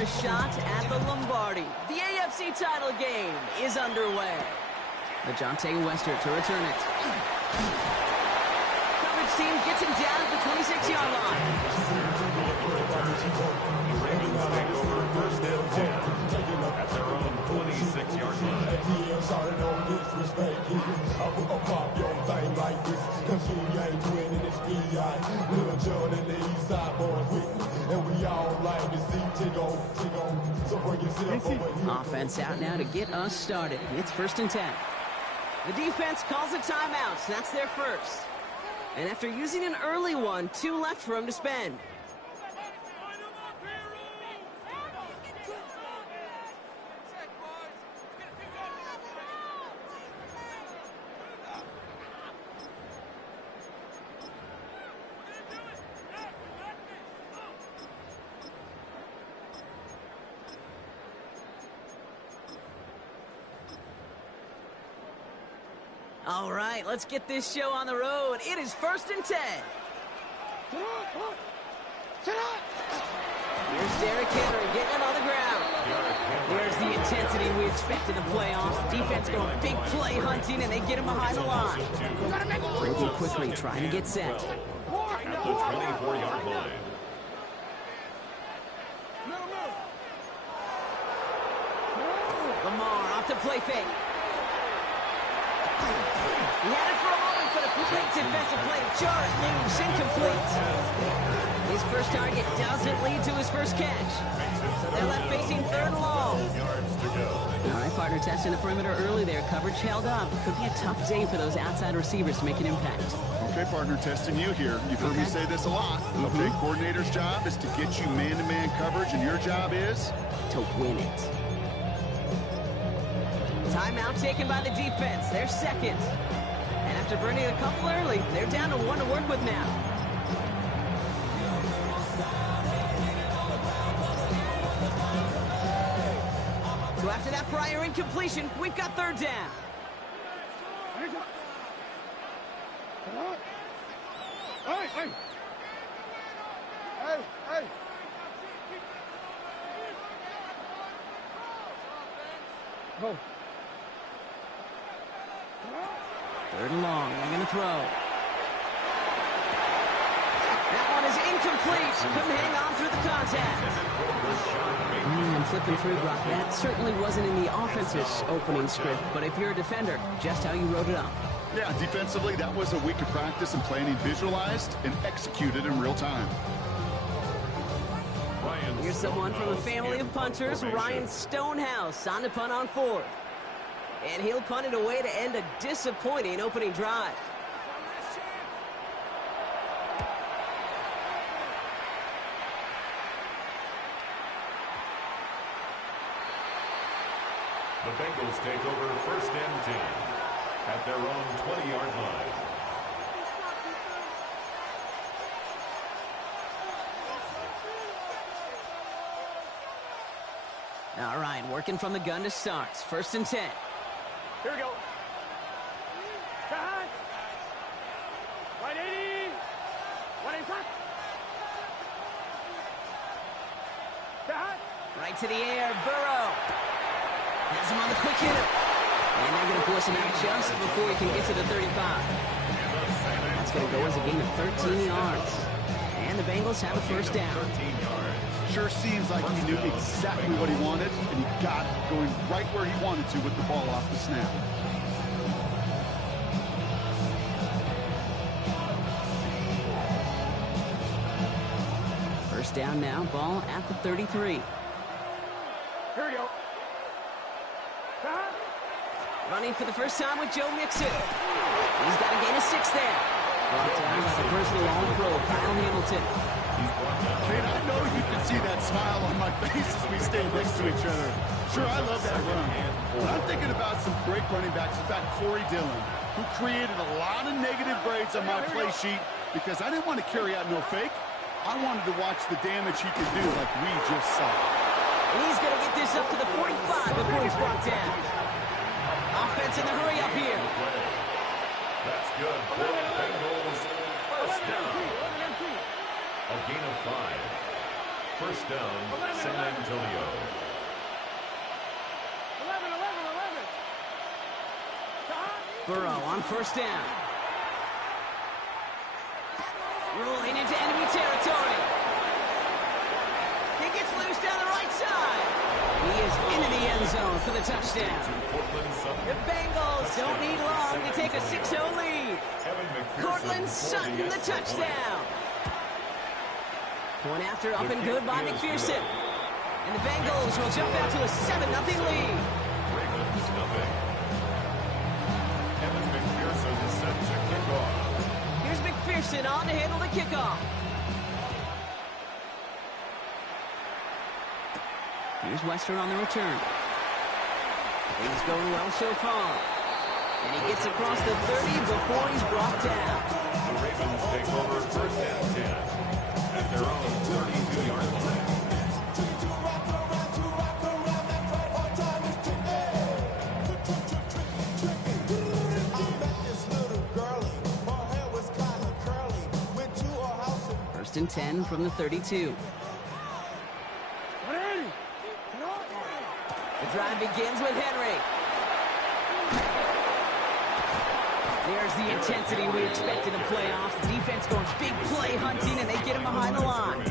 another shot at the Lombardi. The AFC title game is underway. Ajante Wester to return it. Coverage team gets him down at the 26-yard line. The Ravens take over first and 10 at their own 26-yard line. Offense out now to get us started. It's first and 10. The defense calls a timeout. So that's their first. And after using an early one, 2 left for him to spend. All right, let's get this show on the road. It is first and 10. Here's Derrick Henry getting it on the ground. There's the intensity we expect in the playoffs. Defense going big play hunting, and they get him behind the line. Moving quickly, trying to get set. At the 24-yard line. Lamar off the play fake. He had it for a moment, but a great defensive play. Jarrett moves incomplete. His first target doesn't lead to his first catch. So they're left facing third and long. All right, partner, testing the perimeter early there. Coverage held up. Could be a tough day for those outside receivers to make an impact. Okay, partner, testing you here. You've heard me say this a lot. Okay, coordinator's job is to get you man-to-man coverage, and your job is? To win it. Timeout taken by the defense. They're second. And after burning a couple early, they're down to 1 to work with now. So after that prior incompletion, we've got third down. Go. Third and long. They're going to throw. That one is incomplete. Couldn't hang on through the contact. I'm flipping through, Brock. That certainly wasn't in the offense's opening script, but if you're a defender, just how you wrote it up. Yeah, defensively, that was a week of practice and planning visualized and executed in real time. Here's someone from a family of punters, Ryan Stonehouse, on to punt on 4th. And he'll punt it away to end a disappointing opening drive. The Bengals take over first and 10 at their own 20-yard line. All right, working from the gun to start. First and 10. Here we go. Back. 180. 185. Back. Right to the air, Burrow. Has him on the quick hitter. And they're going to force him out just before he can get to the 35. That's going to go as a gain of 13 yards. And the Bengals have a first down. Sure seems like he knew exactly what he wanted, and he got it going right where he wanted to with the ball off the snap. First down now, ball at the 33. Here we go. Back. Running for the first time with Joe Mixon. He's got a gain of 6 there. Brought down by the personal all-pro, Kyle Hamilton. Kate, I know you can see that smile on my face as we stand next to each other. Sure, I love that run. But I'm thinking about some great running backs. In fact, Corey Dillon, who created a lot of negative grades on my play sheet because I didn't want to carry out no fake. I wanted to watch the damage he could do like we just saw. And he's going to get this up to the 45 before he's brought down. Offense in the hurry up here. That's good for the Bengals. First down. A gain of 5. First down, San Antonio. 11. Burrow on first down. Rolling into enemy territory. He gets loose down the right side. He is into the end zone for the touchdown. The Bengals don't need long to take a 6-0 lead. Cortland Sutton, the touchdown. Point after up and good by McPherson. And the Bengals will jump out to a 7-0 lead. Ravens nothing. Evan McPherson sets a kickoff. Here's McPherson on to handle the kickoff. Here's Western on the return. Things going well so far. And he gets across the 30 before he's brought down. The Ravens take over first and 10 at their own 32-yard line. First and 10 from the 32. The drive begins with Henry. There's the intensity we expect in a playoff. The defense going big play hunting, and they get him behind the line.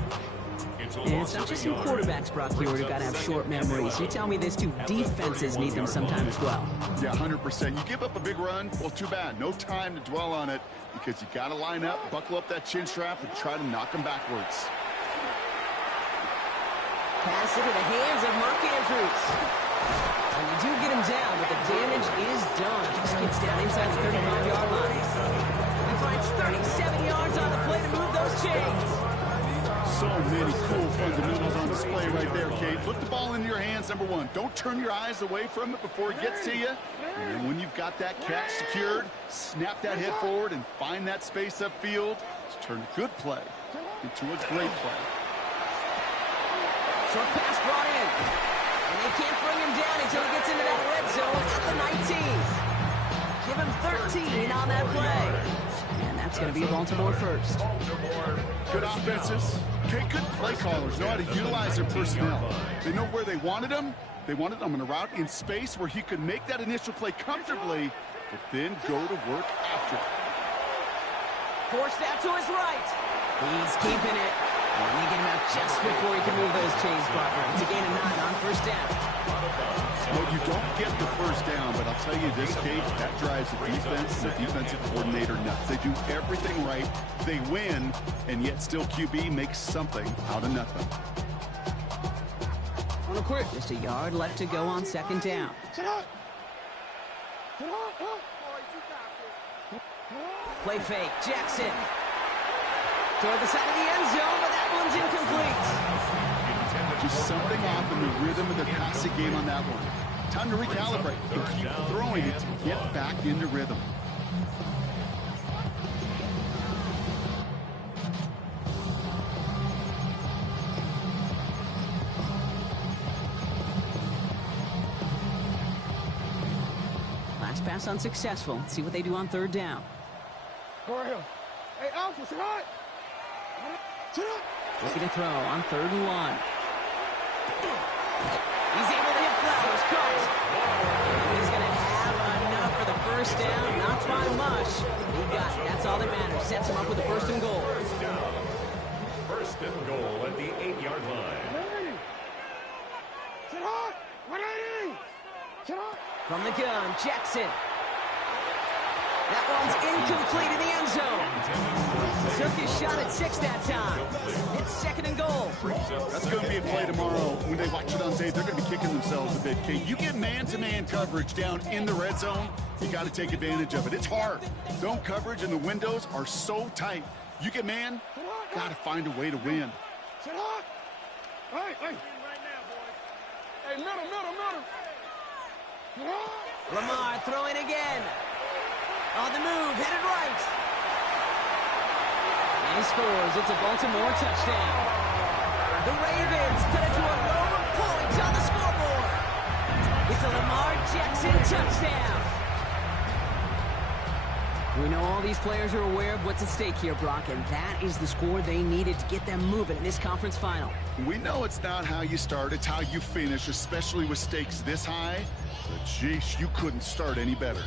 And it's not just some quarterbacks, Brock, here who got to have short memories. You tell me this two defenses need them sometime as well. Yeah, 100%. You give up a big run, well, too bad. No time to dwell on it because you got to line up, buckle up that chin strap, and try to knock them backwards. Pass into the hands of Mark Andrews. And you do get him down, but the damage is done. Just gets down inside the 35-yard line. He finds 37 yards on the play to move those chains. So many cool fundamentals on display right there, Kate. Put the ball in your hands, number one. Don't turn your eyes away from it before it gets to you. And then when you've got that catch secured, snap that head forward and find that space upfield to turn a good play into a great play. Short pass brought in. And they can't bring him down until he gets into that red zone at the 19. Give him 13 on that play. And that's going to be a Baltimore first. Good offenses. Okay, good play callers know how to utilize their personnel. They know where they wanted them. They wanted them in a route in space where he could make that initial play comfortably, but then go to work after it. Forced out to his right. He's keeping it. And they get him out just before he can move those chains, Butler. It's a gain of 9 on first down. Well, you don't get the first down, but I'll tell you this, Kate, that drives the defense and the defensive coordinator nuts. They do everything right. They win, and yet still QB makes something out of nothing. Just a yard left to go on second down. Play fake. Jackson. Toward the side of the end zone, but that one's incomplete. Just something off in the rhythm of the passing game on that one. Time to recalibrate and keep throwing it to get back into rhythm. Last pass unsuccessful. Let's see what they do on third down. Go ahead. Hey, Alpha, sit up. Looking to throw on 3rd and 1. He's able to hit Flowers. Caught. He's going to have enough for the first down. Not by much. He got it. That's all that matters. Sets him up with the 1st and goal. First and goal at the 8-yard line. Sit up. 180. Sit up. From the gun, Jackson. That one's incomplete in the end zone. Took his shot at 6 that time. It's 2nd and goal. That's going to be a play tomorrow. When they watch it on tape, they're going to be kicking themselves a bit, Kate. You get man-to-man coverage down in the red zone, you got to take advantage of it. It's hard. Zone coverage and the windows are so tight. You get man, got to find a way to win. Sit up. Hey. Hey, middle. Lamar throwing again. On the move, headed right. And he scores. It's a Baltimore touchdown. The Ravens cut it to a row of points on the scoreboard. It's a Lamar Jackson touchdown. We know all these players are aware of what's at stake here, Brock, and that is the score they needed to get them moving in this conference final. We know it's not how you start, it's how you finish, especially with stakes this high. But, geez, you couldn't start any better.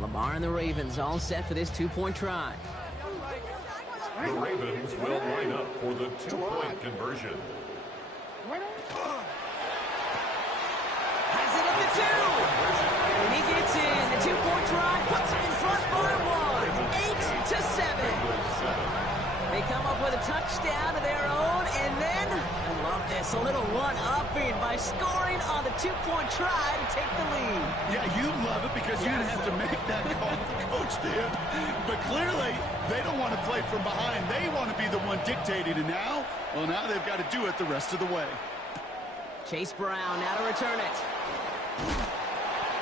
Lamar and the Ravens all set for this two-point try. The Ravens will line up for the two-point conversion. Has it at the two. And he gets in. The two-point try puts him in front by one. 8-7. They come up with a touchdown of their own, and then, I love this, a little one-upping by scoring on the two-point try to take the lead. Yeah, you love it because you didn't have to make that call, the coach did. But clearly, they don't want to play from behind. They want to be the one dictating, and now they've got to do it the rest of the way. Chase Brown now to return it.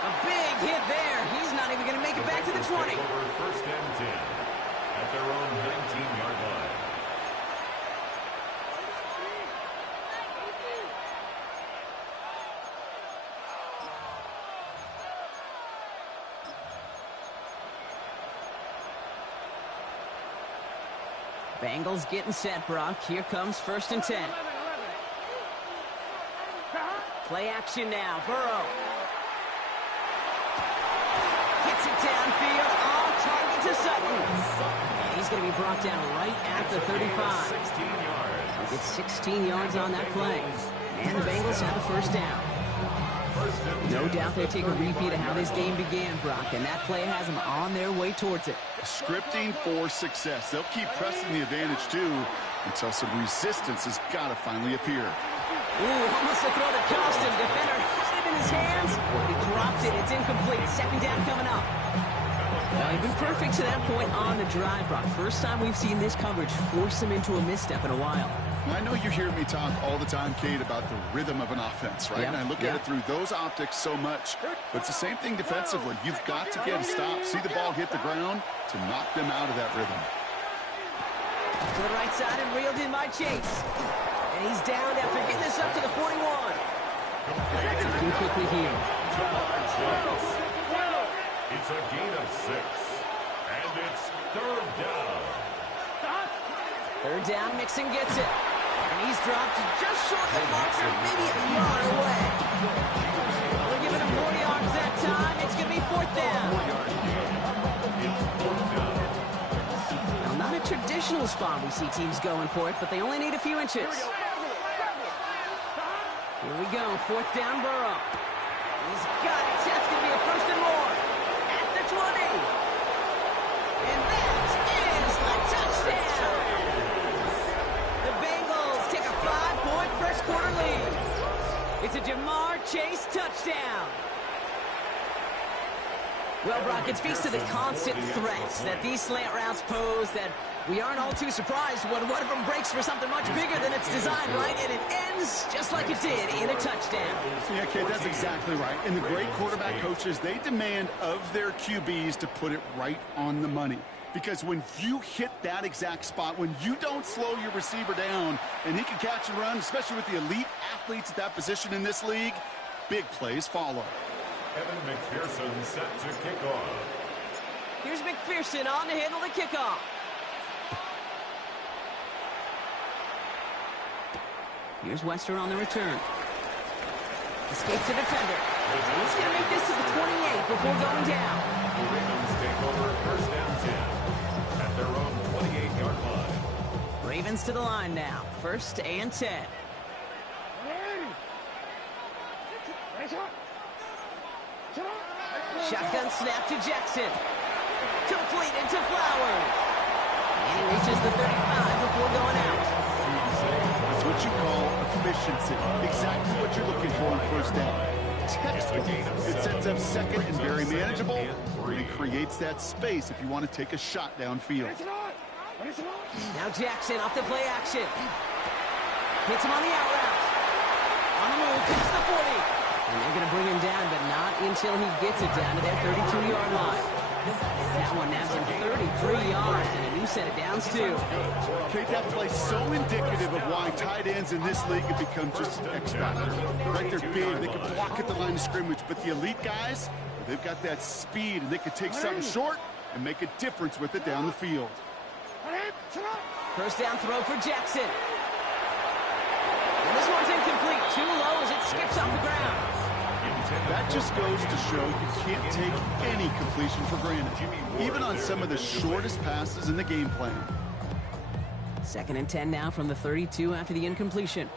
A big hit there. He's not even going to make it back to the 20. First and 10 at their own 19-yard line. Bengals getting set, Brock. Here comes first and 10. Play action now. Burrow. Hits it downfield. On target to Sutton. And he's going to be brought down right at the 35. 16 yards. He gets 16 yards on that play. And the Bengals have a first down. No doubt they take a repeat of how this game began, Brock, and that play has them on their way towards it. Scripting for success. They'll keep pressing the advantage, too, until some resistance has got to finally appear. Ooh, almost a throw that cost him. Defender had it in his hands. He dropped it. It's incomplete. Second down coming up. Now, he's been perfect to that point on the drive, Brock. First time we've seen this coverage force him into a misstep in a while. I know you hear me talk all the time, Kate, about the rhythm of an offense, right? Yep, And I look at it through those optics so much. But it's the same thing defensively. You've got to get a stop, see the ball hit the ground to knock them out of that rhythm. To the right side and reeled in by Chase. And he's down after getting this up to the 41. Looking quickly here. It's a gain of 6. And it's third down. Third down, Mixon gets it. And he's dropped just short of the marker, maybe a yard away. They're giving him 40 yards that time. It's going to be fourth down. Now, not a traditional spot we see teams going for it, but they only need a few inches. Here we go, fourth down, Burrow. He's got it. That's going to be a first and more. At the 20. And that is a touchdown. The Bengals take a 5-point first quarter lead. It's a Jamar Chase touchdown. Well, Brock, it speaks to the constant threats that these slant routes pose, that we aren't all too surprised when one of them breaks for something much bigger than it's designed, right? And it ends just like it did in a touchdown. Yeah, Kate, that's exactly right. And the great quarterback coaches, they demand of their QBs to put it right on the money. Because when you hit that exact spot, when you don't slow your receiver down and he can catch and run, especially with the elite athletes at that position in this league, big plays follow. Evan McPherson set to kick off. Here's McPherson on to handle the kickoff. Here's Wester on the return. Escapes the defender. He's going to make this to the 28 before going down. The Ravens take over first and 10 at their own 28-yard line. Ravens to the line now. First and 10. Shotgun snap to Jackson. Complete into Flowers. And he reaches the 35 before going out. It's what you call efficiency. Exactly what you're looking for on first down. Textbook. It sets up second and very manageable. And it creates that space if you want to take a shot downfield. Now Jackson off the play action. Hits him on the out route. On the move, kicks the 40. And they're going to bring him down, but not until he gets it down to that 32-yard line. That one nabs him 33 yards and a new set it down 2. Okay, that play so indicative of why tight ends in this league have become just an X factor. Right, they're big, they can block at the line of scrimmage, but the elite guys, they've got that speed, and they can take something short and make a difference with it down the field. First down throw for Jackson. And this one's incomplete. Too low as it skips off the ground. That just goes to show you can't take any completion for granted, even on some of the shortest passes in the game plan. 2nd and 10 now from the 32 after the incompletion.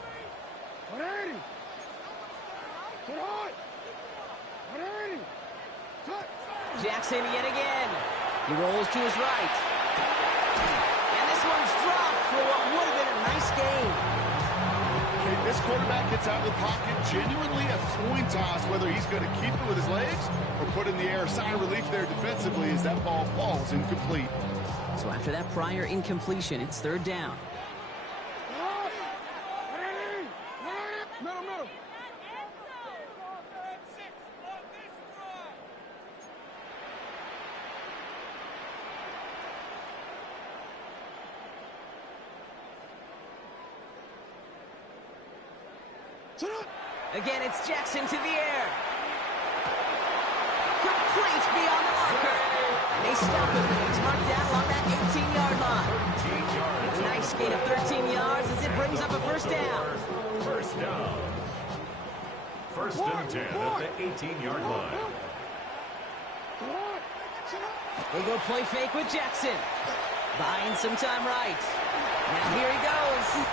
Jackson yet again. He rolls to his right. And this one's dropped for what would have been a nice game. Okay, this quarterback gets out of the pocket, genuinely a coin toss whether he's going to keep it with his legs or put in the air. Sigh of relief there defensively as that ball falls incomplete. So after that prior incompletion, it's 3rd down. Again, it's Jackson to the air. Complete beyond the marker. And they stop him. He's marked down along that 18-yard line. Nice gain of 13 yards as it brings up a first down. First down. 1st and 10 at the 18-yard line. They go play fake with Jackson. Buying some time right. Now here he goes.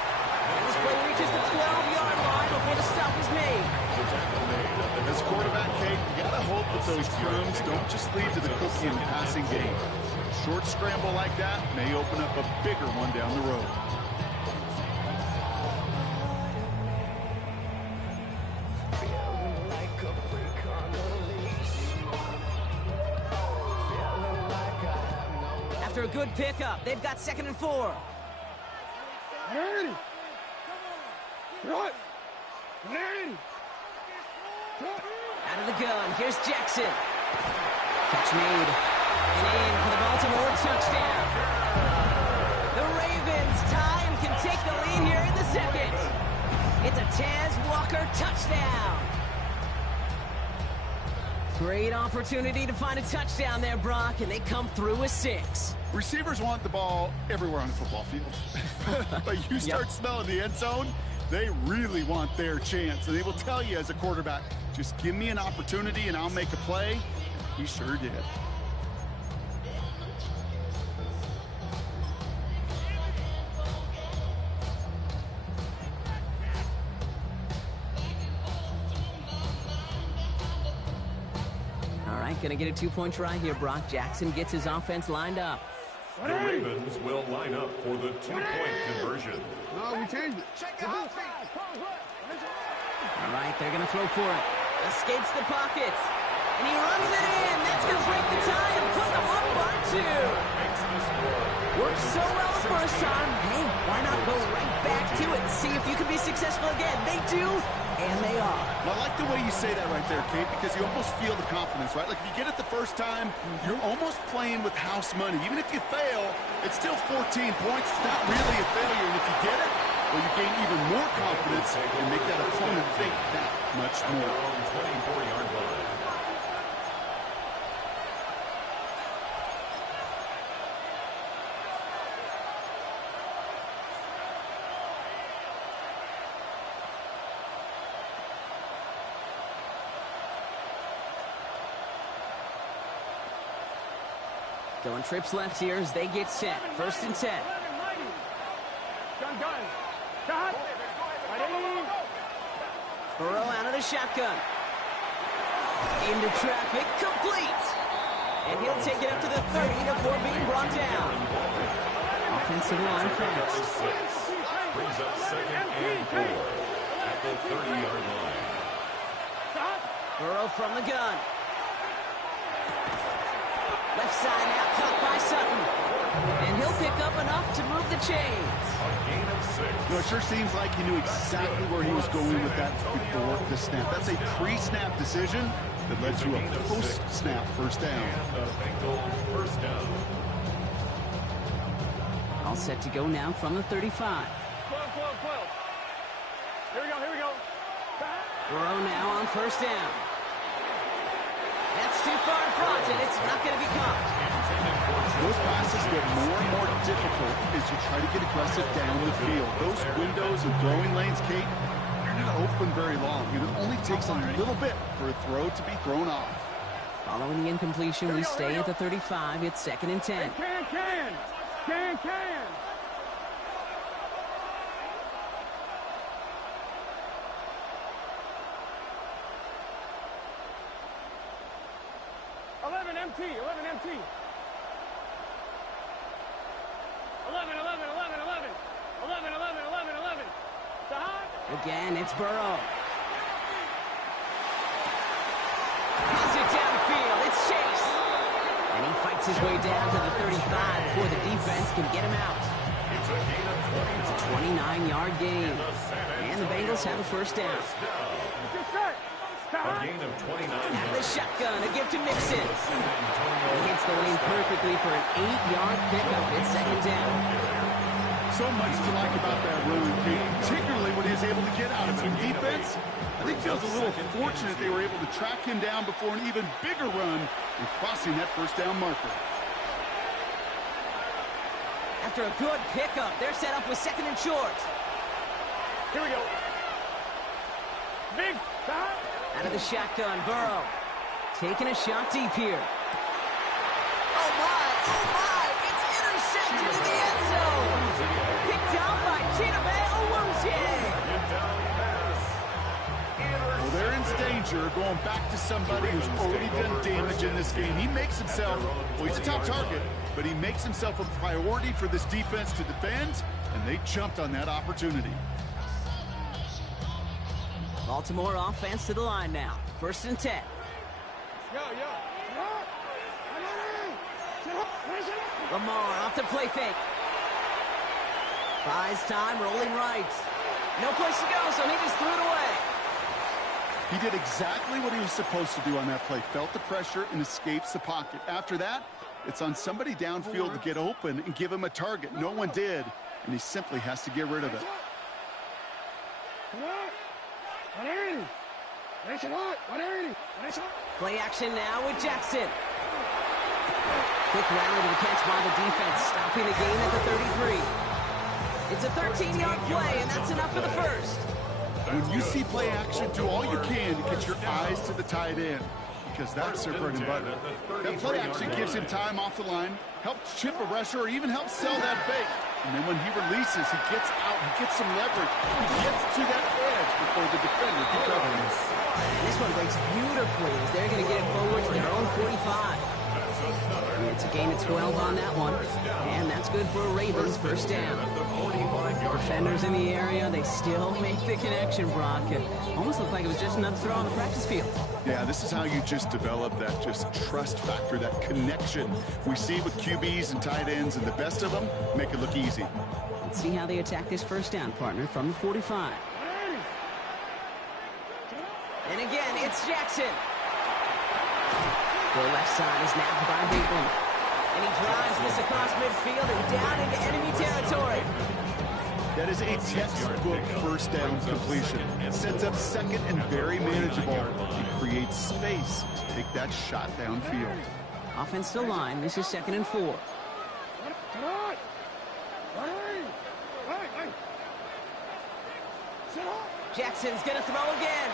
And this play reaches the 12-yard line before the stop is made. As quarterback, Kate, you got to hope that those crumbs don't just lead to the cookie in the passing game. A short scramble like that may open up a bigger one down the road. After a good pickup, they've got 2nd and 4. Out of the gun, here's Jackson. Catch made. And in for the Baltimore touchdown. The Ravens tie and can take the lead here in the 2nd. It's a Taz Walker touchdown. Great opportunity to find a touchdown there, Brock, and they come through with 6. Receivers want the ball everywhere on the football field. But you start smelling the end zone, they really want their chance. And they will tell you as a quarterback, just give me an opportunity and I'll make a play. He sure did. All right, gonna get a 2-point try here, Brock. Jackson gets his offense lined up. The Ravens will line up for the 2-point conversion. No, we changed it. All right, they're going to throw for it. Escapes the pocket. And he runs it in. That's going to break the tie and put them up by 2. Worked so well the first time. Hey, why not go right back to it and see if you can be successful again? They do, and they are. Well, I like the way you say that right there, Kate, because you almost feel the confidence, right? Like if you get it the first time, you're almost playing with house money. Even if you fail, it's still 14 points. It's not really a failure. And if you get it, well, you gain even more confidence and make that opponent think that much more. 24-yard line. Going trips left here as they get set. 1st and 10. Burrow out of the shotgun. Into traffic, complete. And he'll take it up to the 30 before being brought down. Offensive line fast. Brings up 2nd and 4 at the 30-yard line. Burrow from the gun. Left side now, caught by Sutton. And he'll pick up enough to move the chains. A gain of 6. You know, it sure seems like he knew exactly where he was going with that before the snap. That's a pre-snap decision that led to a post-snap first down. And the Bengals first down. All set to go now from the 35. 12. Here we go. Burrow now on first down. That's too far in front, and it's not going to be caught. Those passes get more and more difficult as you try to get aggressive down the field. Those windows and throwing lanes, Kate, they're not open very long. It only takes a little bit for a throw to be thrown off. Following the incompletion, we stay at the 35. It's 2nd and 10. Can. 11 MT. 11. 11. Again, it's Burrow. Has it downfield. It's Chase. And he fights his way down to the 35 before the defense can get him out. It's a 29-yard gain. And the Bengals have a first down. A gain of 29 Out of the yards. shotgun, a gift to Mixon. He hits the lane perfectly for an 8-yard pickup. It's 2nd down. So much to like about that run, Kate, particularly when he was able to get out of it. Defense, I think, feels a little fortunate they were able to track him down before an even bigger run and crossing that first down marker. After a good pickup, they're set up with 2nd and short. Here we go. Big shot. Out of the shotgun, Burrow. Taking a shot deep here. Oh my, it's intercepted in the end zone. Picked out by Gotw. Well, they're in danger going back to somebody who's already done damage in this game. He makes himself, well, he's a top target, but he makes himself a priority for this defense to defend, and they jumped on that opportunity. Baltimore offense to the line now. 1st and 10. Yo. Lamar off the play fake. Buys time, rolling right. No place to go, so he just threw it away. He did exactly what he was supposed to do on that play. Felt the pressure and escapes the pocket. After that, it's on somebody downfield to get open and give him a target. No one did, and he simply has to get rid of it. Come on. 180. Nice and hot. 180. Nice hot. Play action now with Jackson. Quick rally to the catch by the defense, stopping the game at the 33. It's a 13-yard play, and that's enough for the first. When you see play action, do all you can to get your eyes to the tight end, because that's their bread and butter. That play action gives him time off the line, helps chip a rusher, or even helps sell that fake. And then when he releases, he gets out, he gets some leverage. He gets to that edge before the defender can cover him. And this one breaks beautifully as they're going to get it forward to their own 45. It's a gain of 12 on that one, and that's good for a Ravens first down. Defenders in the area, they still make the connection, Brock. It almost looked like it was just another throw on the practice field. Yeah, this is how you just develop that just trust factor, that connection. We see it with QBs and tight ends, and the best of them make it look easy. Let's see how they attack this first down, partner, from the 45. And again, it's Jackson. The left side is nabbed by Bateman. And he drives this across midfield and down into enemy territory. That is a textbook first down completion. Sets up second and very manageable. It creates space to take that shot downfield. Offense to line. This is 2nd and 4. Come on. 180. Hey. Sit up. Jackson's going to throw again.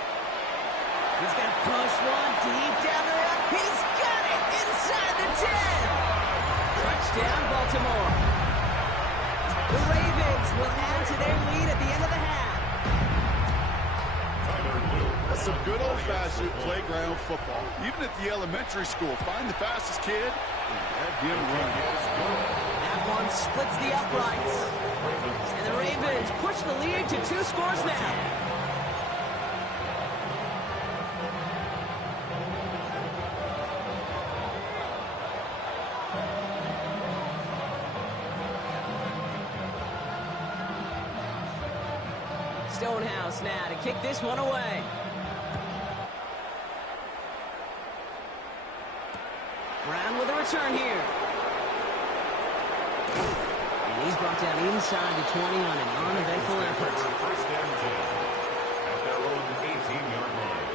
He's going to push one deep down the road. He's got it inside the 10. Touchdown, Baltimore. The Ravens will add to their lead at the end of the half. That's some good old-fashioned playground football. Even at the elementary school, find the fastest kid and let him run. That one splits the uprights. And the Ravens push the lead to 2 scores now. Stonehouse now to kick this one away. Brown with a return here. And He's brought down inside the 20 on an uneventful effort. First and 10 at their own 18-yard line.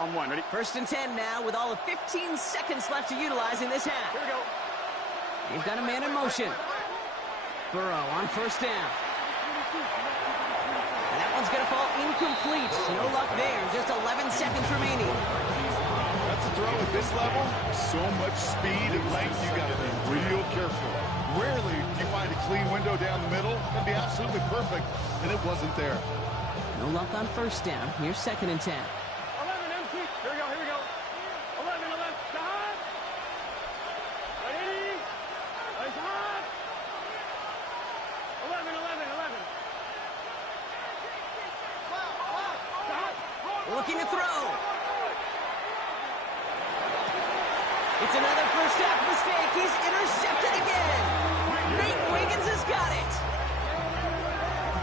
On one, ready? First and 10 now with all of 15 seconds left to utilize in this half. Here we go. They've got a man in motion. Burrow on first down. And that one's going to fall incomplete. No luck there. Just 11 seconds remaining. That's a throw at this level. So much speed and length, you got to be real careful. Rarely do you find a clean window down the middle. That'd be absolutely perfect, and it wasn't there. No luck on first down. Here's second and 10. 11 empty. Here we go, here we go. 11, stop. Ready? Nice hot. 11. Stop. Looking to throw. It's another first half mistake. He's intercepted again. Nate Wiggins has got it.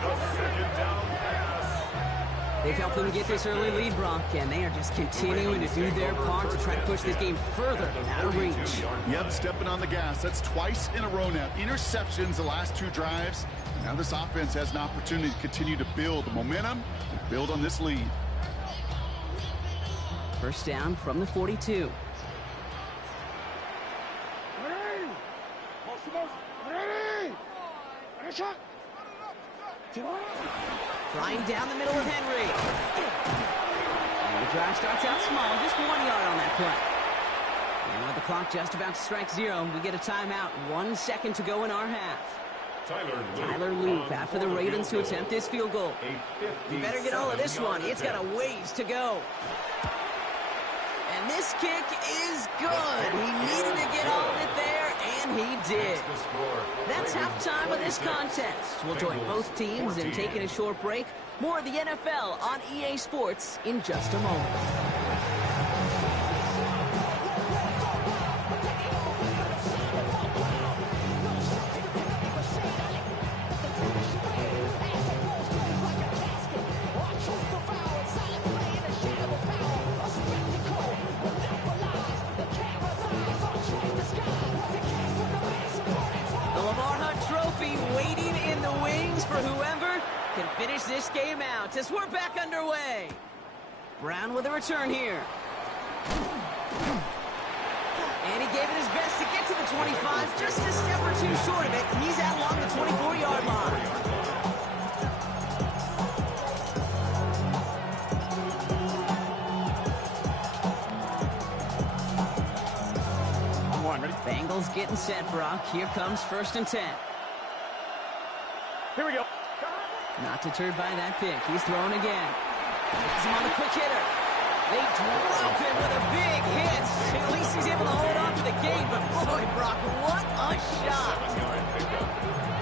The second down pass. They've helped them get this early lead, Brock, and they are just continuing to do their part to try to push this game further out of reach. Yep, stepping on the gas. That's twice in a row now. Interceptions the last two drives. Now this offense has an opportunity to continue to build the momentum and build on this lead. First down from the 42. Ready? Ready? Ready, shot. Flying down the middle of Henry. And the drive starts out small, just 1 yard on that play. And with the clock just about to strike zero, we get a timeout. 1 second to go in our half. Tyler Loop after the Ravens to attempt this field goal. You better get all of this one. It's got a ways to go. And this kick is good. He needed to get all of it there, and he did. That's halftime of this contest. We'll join both teams in taking a short break. More of the NFL on EA Sports in just a moment. Waiting in the wings for whoever can finish this game out as we're back underway. Brown with a return here. And he gave it his best to get to the 25, just a step or two short of it. He's out along the 24-yard line. Bengals getting set, Brock. Here comes first and 10. Here we go. Not deterred by that pick. He's throwing again. He's him on the quick hitter. They drop him with a big hit. At least he's able to hold on to the game. But boy, Brock, what a shot.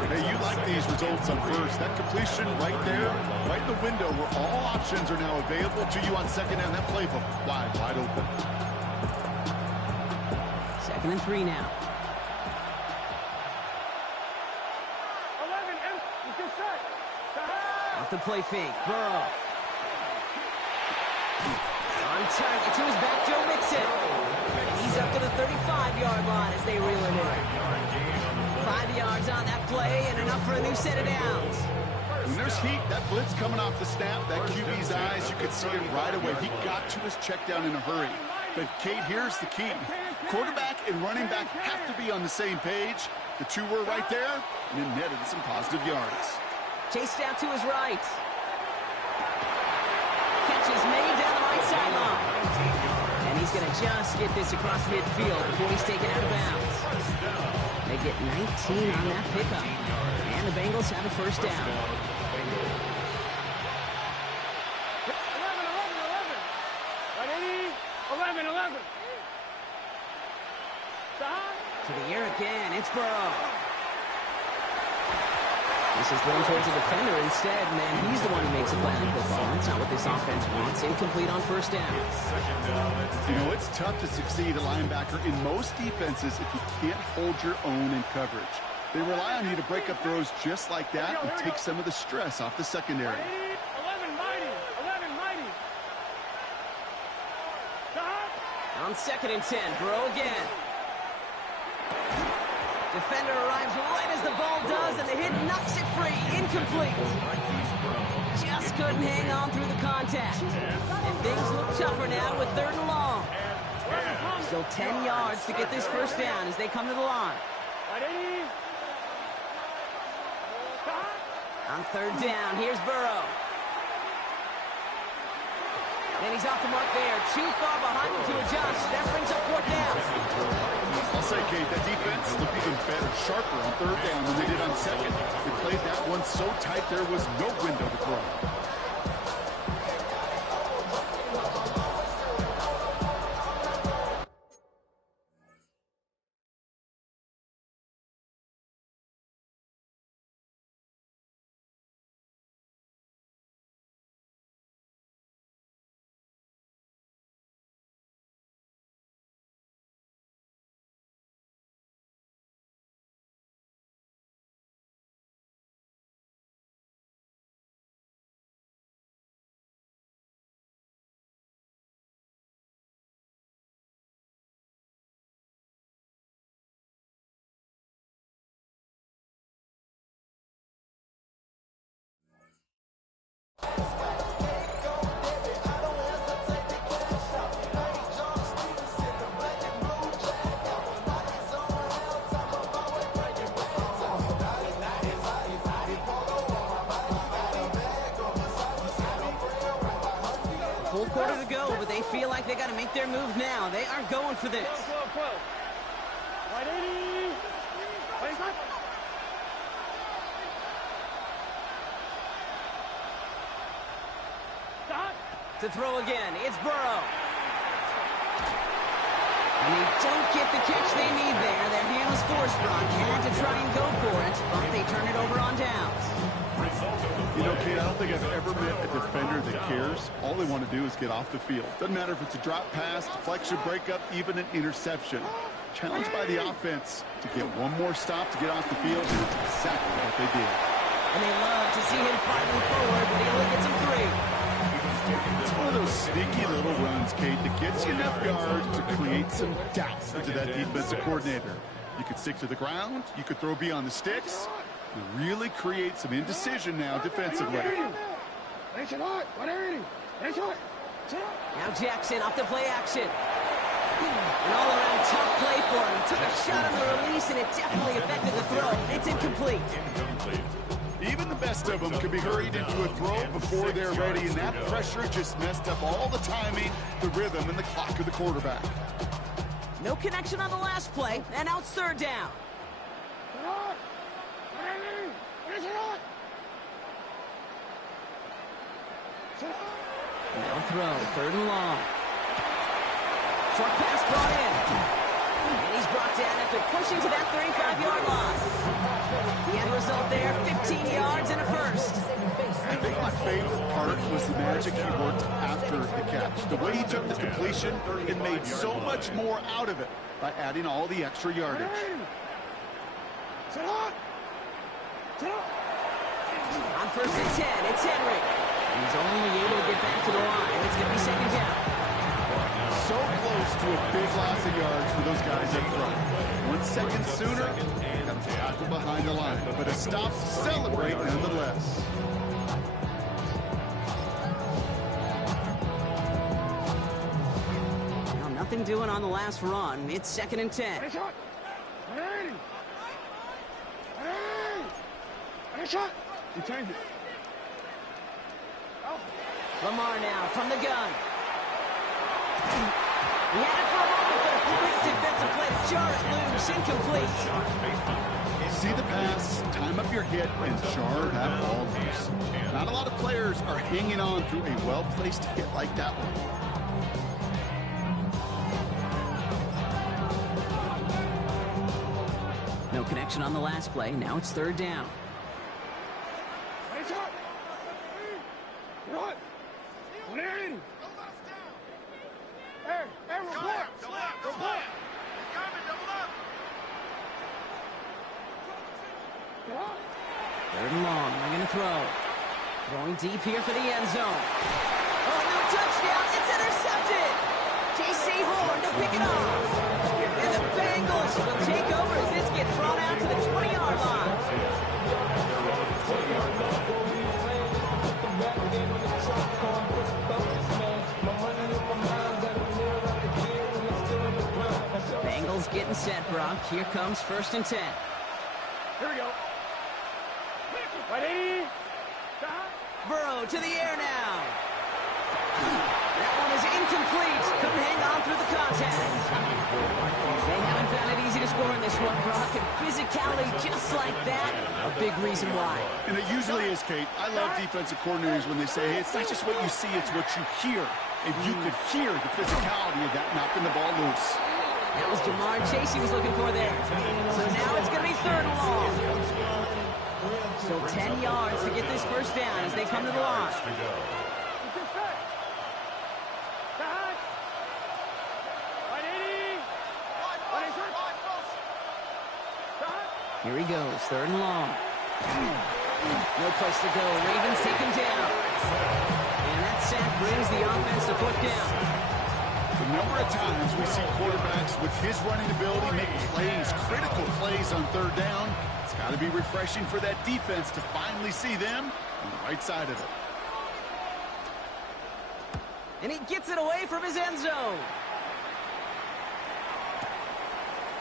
Hey, you like these results on first. That completion right there, right in the window where all options are now available to you on second down. That playbook wide open. Second and 3 now. 11, let's get set. Off the play fake, Burrow. On target to his back, Joe Mixon. And he's up to the 35-yard line as they reel him in. 5 yards on that play and enough for a new set of downs. When there's heat, that blitz coming off the snap, that QB's eyes, you could see it right away. He got to his check down in a hurry. But, Kate, here's the key. Quarterback and running back have to be on the same page. The two were right there, and it netted some positive yards. Chased out to his right. Catch is made down the right sideline. And he's going to just get this across midfield before he's taken out of bounds. They get 19 on that pickup. And the Bengals have a first down. 11. To the air again. It's Burrow. This is thrown towards the defender instead, and he's the one who makes a play on football. That's not what this offense wants. Incomplete on first down. You know, it's tough to succeed a linebacker in most defenses if you can't hold your own in coverage. They rely on you to break up throws just like that and take some of the stress off the secondary. 11 mighty. On 2nd and 10, Burrow again. Defender arrives right as the ball does, and the hit knocks it free. Incomplete. Just couldn't hang on through the contact. And things look tougher now with 3rd and long. Still 10 yards to get this first down as they come to the line. On 3rd down, here's Burrow. And he's off the mark there. Too far behind him to adjust. That brings up 4th down. I'll say, Kate, that defense looked even better, sharper on 3rd down than they did on 2nd. They played that one so tight there was no window to throw. Full quarter to go, but they feel like they got to make their move now. They are going for this. 12. Right 80. Right back. Stop. To throw again, it's Burrow. And they don't get the catch they need there. Their hand was forced, Brock. Had to try and go for it, but they turn it over on downs. You know, Kate, I don't think I've ever met a defender that cares. All they want to do is get off the field. Doesn't matter if it's a drop pass, deflection, breakup, even an interception. Challenged by the offense to get one more stop to get off the field, and it's exactly what they did. And they love to see him fighting forward, but he only gets him 3. It's one of those sneaky little runs, Kate, that gets you enough yards to create some doubt into that defensive coordinator. You could stick to the ground, you could throw beyond the sticks, really create some indecision now defensively. Now Jackson off the play action. An all-around tough play for him. He took a shot on the release, and it definitely affected the throw. It's incomplete. Even the best of them could be hurried into a throw before they're ready, and that pressure just messed up all the timing, the rhythm, and the clock of the quarterback. No connection on the last play, and now it's 3rd down. No throw, 3rd and long. Short pass brought in. And he's brought down after pushing to that 35-yard line. The end result there, 15 yards and a first. I think my favorite part was the magic he worked after the catch. The way he took the completion and made so much more out of it by adding all the extra yardage. On 1st and 10, it's Henry. He's only able to get back to the line. It's going to be 2nd down. So close to a big loss of yards for those guys up front. 1 second sooner, got to tackle behind the line. But a stop to celebrate nonetheless. Well, nothing doing on the last run. It's 2nd and 10. You changed it. Lamar now from the gun. He had it for a moment, but a great defensive play to jar it loose. Incomplete. See the pass, time up your hit, and jar that ball loose. Not a lot of players are hanging on through a well-placed hit like that one. No connection on the last play. Now it's 3rd down. Third and long. They're going to throw. Throwing deep here for the end zone. Oh, no touchdown. It's intercepted. J.C. Horn to pick it off. And the Bengals will take over as this gets brought out to the 20-yard line. Bengals getting set, Brock. Here comes 1st and 10. Here we go. Ready? Burrow to the air now. That one is incomplete. Couldn't hang on through the contact. They haven't found it easy to score in this one, Brock. And physicality just like that, a big reason why. And it usually is, Kate. I love defensive coordinators when they say, hey, it's not just what you see, it's what you hear. And you could hear the physicality of that knocking the ball loose. That was Jamar Chase he was looking for there. So now it's going to be 3rd and long. Still 10 yards to get this first down as they come to the line. Here he goes, 3rd and long. No place to go. Ravens take him down. And that sack brings the offense to 4th down. The number of times we see quarterbacks with his running ability make plays, critical plays on 3rd down. It's got to be refreshing for that defense to finally see them on the right side of it. And he gets it away from his end zone.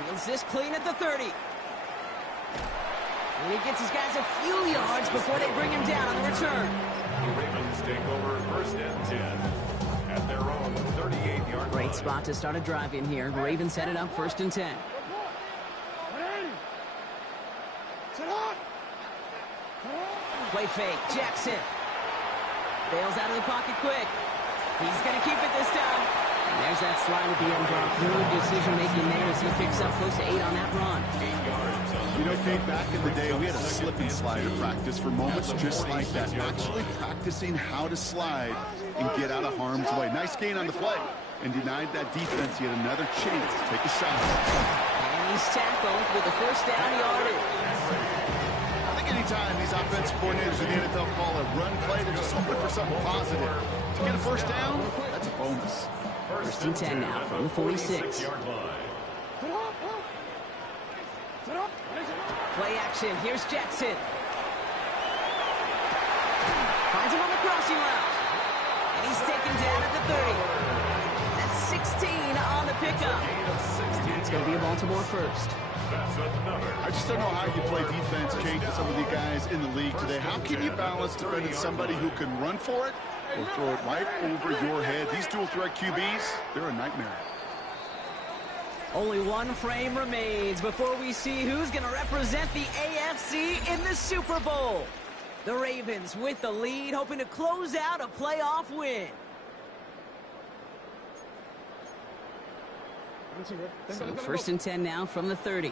Feels this clean at the 30. And he gets his guys a few yards before they bring him down on the return. The Ravens take over 1st and 10 at their own 38-yard line. Great spot to start a drive in here. Ravens headed up 1st and 10. Play fake. Jackson. Bails out of the pocket quick. He's going to keep it this time. And there's that slide at the end, Brock. Good decision-making there as he picks up close to 8 on that run. 8 yards. You know, Kate, back in the day, we had a slip and slider practice for moments just like that. Actually practicing how to slide and get out of harm's way. Nice gain on the play. And denied that defense yet another chance to take a shot. And he's tackled with the first down yardage. I think anytime these offensive coordinators in the NFL call a run play, they're just hoping for something positive. To get a first down, that's a bonus. 1st and 10 now from the 46. Play action. Here's Jackson. Finds him on the crossing route. And he's taken down at the 30. That's 16 on the pickup. And it's going to be a Baltimore first. I just don't know how you play defense, Kate, with some of the guys in the league today. How can you balance defending somebody who can run for it or throw it right over your head? These dual threat QBs, they're a nightmare. Only one frame remains before we see who's going to represent the AFC in the Super Bowl. The Ravens with the lead, hoping to close out a playoff win. So 1st and 10 now from the 30.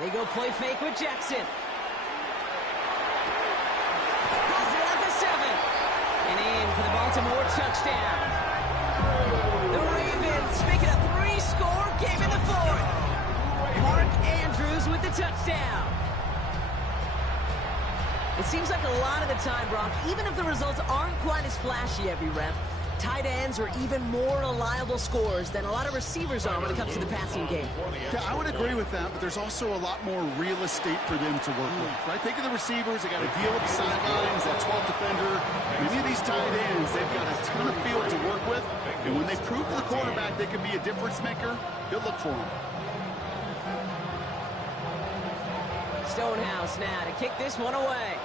They go play fake with Jackson. Passes it at the 7. And in for the Baltimore touchdown. The Ravens make it a 3-score game in the 4th. Mark Andrews with the touchdown. It seems like a lot of the time, Brock, even if the results aren't quite as flashy every rep, tight ends are even more reliable scorers than a lot of receivers are when it comes to the passing game. Yeah, I would agree with that, but there's also a lot more real estate for them to work with, right? Think of the receivers. They got to deal with the sidelines, that 12th defender. Many of these tight ends, they've got a ton of field to work with, and when they prove to the quarterback they can be a difference maker, he'll look for them. Stonehouse now to kick this one away.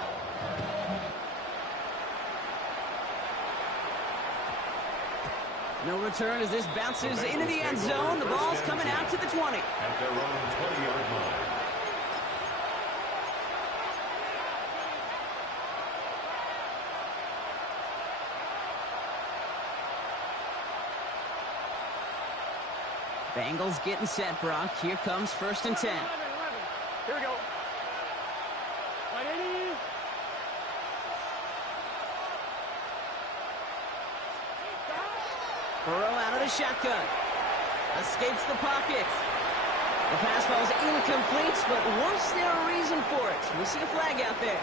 No return as this bounces into the end zone. The ball's coming out to the 20. At their own 20-yard line. Bengals getting set, Brock. Here comes 1st and 10. Here we go. 180. Burrow out of the shotgun. Escapes the pocket. The pass ball's incomplete, but was there a reason for it? We see a flag out there.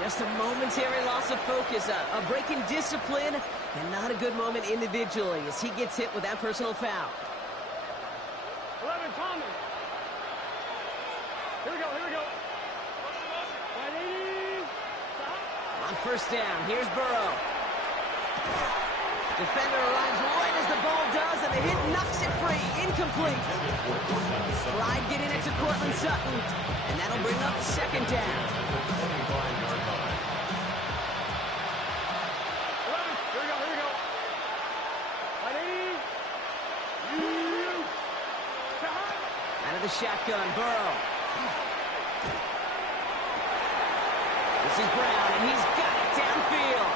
Just a momentary loss of focus, a break in discipline, and not a good moment individually as he gets hit with that personal foul. 11, Thomas. Here we go, here we go. 180. Stop. On first down, here's Burrow. Defender arrives right as the ball does, and the hit knocks it free. Incomplete. Clyde getting it to Cortland Sutton, and that'll bring up second down. 25-yard line. 11, here we go, here we go. 180. Out of the shotgun, Burrow. This is Brown, and he's got it downfield.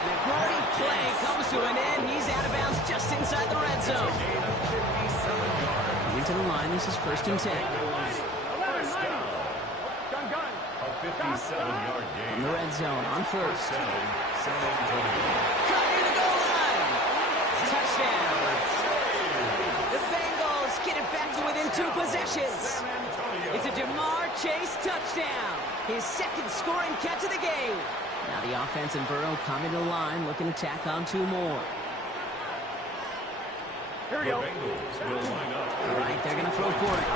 And a great play comes to an end. He's out of bounds just inside the red zone. Coming to the line, this is first and 10. 11, gun. A 57-yard gain. From the red zone on first. San Antonio. Cut near the goal line. Touchdown. The Bengals get it back to within 2 possessions. It's a Jamar Chase touchdown. His second scoring catch of the game. Now the offense and Burrow coming to the line, looking to tack on 2 more. Here we The go. Bengals will line up. All right, they're going to throw for it.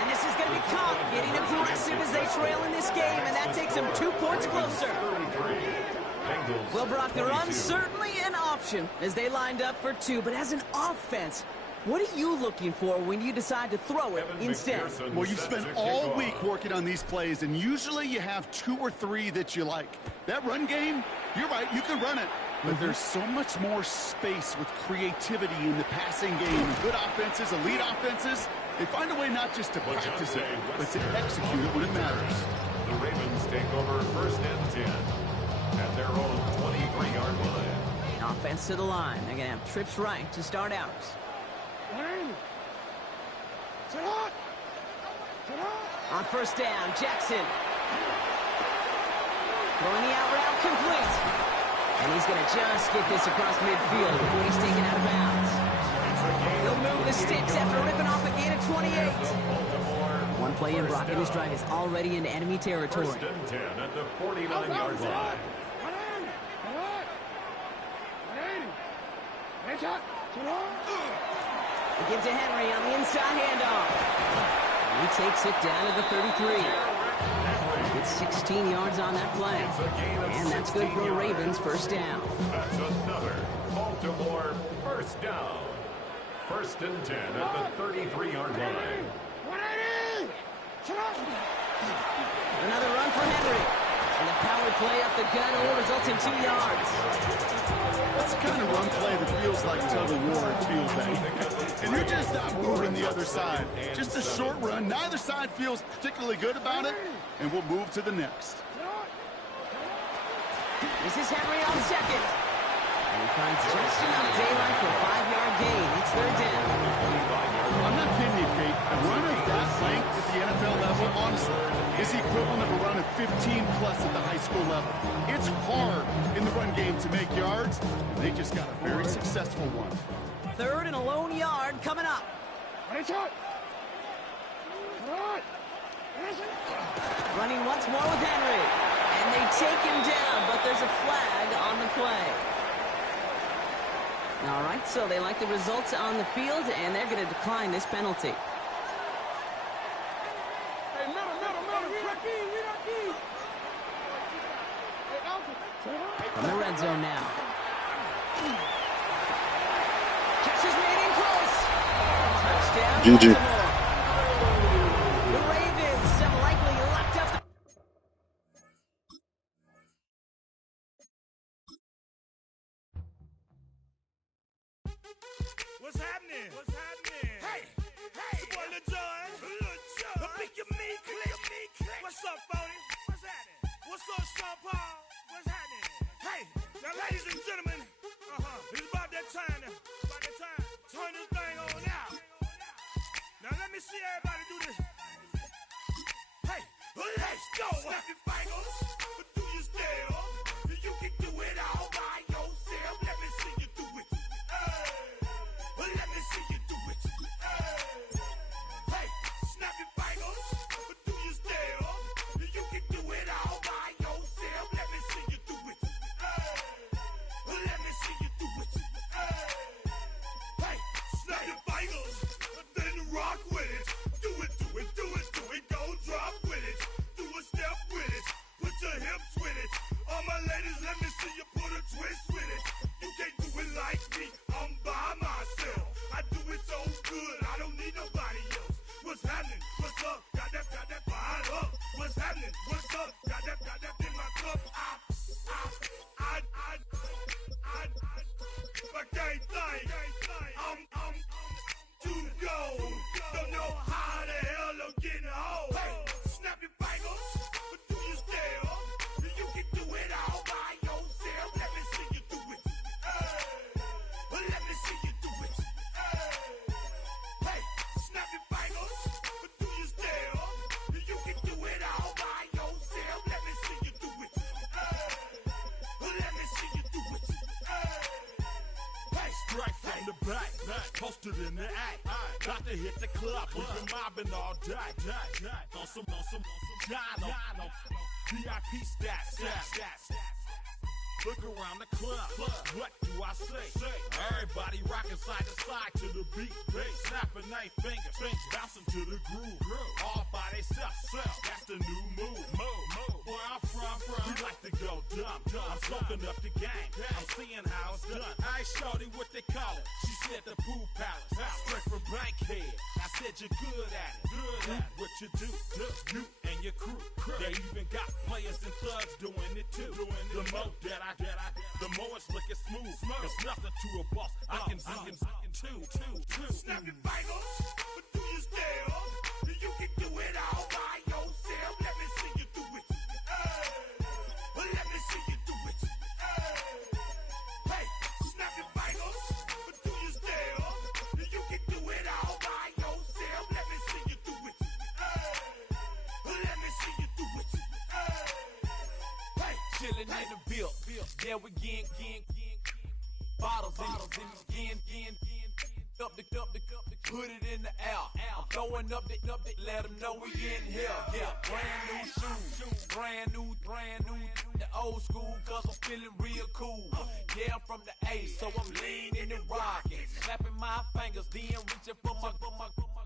And this is going to be caught, getting aggressive as they trail in this game, and that takes them 2 points closer. 33. Bengals. Well, Brock, the 22. run's certainly an option as they lined up for 2, but as an offense, what are you looking for when you decide to throw it instead? Well, you've spent all week working on these plays, and usually you have 2 or 3 that you like. That run game, you're right, you can run it. But there's so much more space with creativity in the passing game. Good offenses, elite offenses, they find a way not just to practice it, but to execute it when it matters. The Ravens take over first and 10 at their own 23-yard line. Offense to the line. They're going to have trips right to start out. On first down, Jackson. Throwing the out route complete. And he's going to just get this across midfield before he's taken out of bounds. He'll move the sticks after ripping off a gain of 28. One play in, Brock, and his drive is already in enemy territory. First and 10 at the 49-yard line. He gives to Henry on the inside handoff. And he takes it down to the 33. Gets 16 yards on that play. And that's good for the Ravens, first down. That's another Baltimore first down. First and 10 at the 33-yard line. Another run for Henry. And the power play up the gut will result in 2 yards. That's the kind of run play that feels like tug of war at field day. And you're just not moving the other side. Just a short run. Neither side feels particularly good about it. And we'll move to the next. This is Henry on second. And he finds just enough daylight for a 5-yard gain. It's third down. I'm not kidding you, Kate. A run of that length at the NFL level, honestly, is the equivalent of a run of 15-plus at the high school level. It's hard in the run game to make yards, and they just got a very successful one. Third and a lone yard coming up. Running once more with Henry. And they take him down, but there's a flag on the play. All right, so they like the results on the field, and they're going to decline this penalty. From the red zone now. Catch is made in close. Touchdown, GG. Baltimore. The Ravens have likely locked up the... What's happening? What's happening? Hey, hey, it's your boy Lil Jon. The pick your me click. What's up, Phony? What's happening? What's up, Sean Paul? What's happening? Hey, now, ladies and gentlemen, it's about that time. Turn this thing on out. Now, let me see everybody do this. Hey, let's go. Snap your fingers, but do you still? You can do it all by yourself. Let me see you do it. Let me see you do it. Hey, snap your fingers, but do you still? You can do it all by stood in the act. Got to hit the club, we've been mobbing all day. On some Gotw. VIP stats. Look around the club, what do I say? Everybody rocking side to side to the beat. Snapping their fingers, bouncing to the groove. All by themselves, that's the new move. Where I'm from, we like to go dumb. I'm soaking up the game, I'm seeing how it's done. I shorty what they call it, she said the pool palace. Straight from Bankhead, I said you're good at it. What you do, you and your crew. They even got players and thugs doing it too. The more that the more it's looking smooth. It's nothing to a boss. I can two. Snap your fingers, but do you still? You can do it all by yourself. Let me see you do it. Let me see you do it. Hey, snap your fingers, but do you still? You can do it all by yourself. Let me see you do it. Let me see you do it. Hey, chillin' in the bill. Yeah, we getting bottles in up the put it in the air. I'm throwing up the let them know we in here. Yeah, brand new shoes, brand new. The old school, cause I'm feeling real cool. Yeah, I'm from the A, so I'm leaning and rocking, slapping my fingers, then reaching for my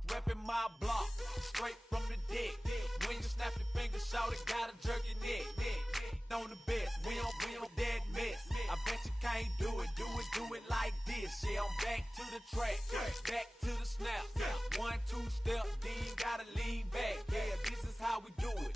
repping my block, straight from the deck. When you snap your fingers, shout it, gotta jerk your neck. On the best, we don't that mess. I bet you can't do it like this. Yeah, I'm back to the track, back to the snap. 1, 2 step, then you gotta lean back. Yeah, this is how we do it.